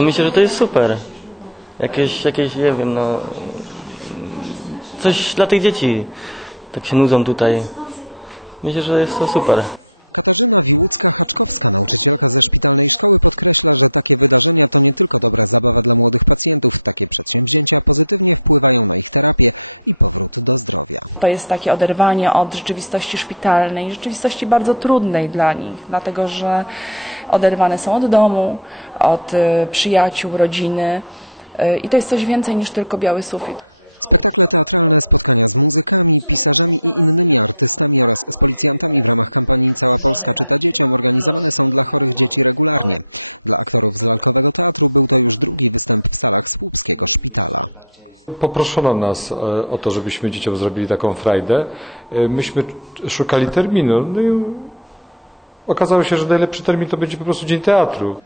Myślę, że to jest super. Jakieś, jakieś, nie wiem, no... Coś dla tych dzieci. Tak się nudzą tutaj. Myślę, że jest to super. To jest takie oderwanie od rzeczywistości szpitalnej, rzeczywistości bardzo trudnej dla nich, dlatego że oderwane są od domu, od y, przyjaciół, rodziny y, i to jest coś więcej niż tylko biały sufit. Poproszono nas e, o to, żebyśmy dzieciom zrobili taką frajdę. E, Myśmy szukali terminu, no i okazało się, że najlepszy termin to będzie po prostu Dzień Teatru.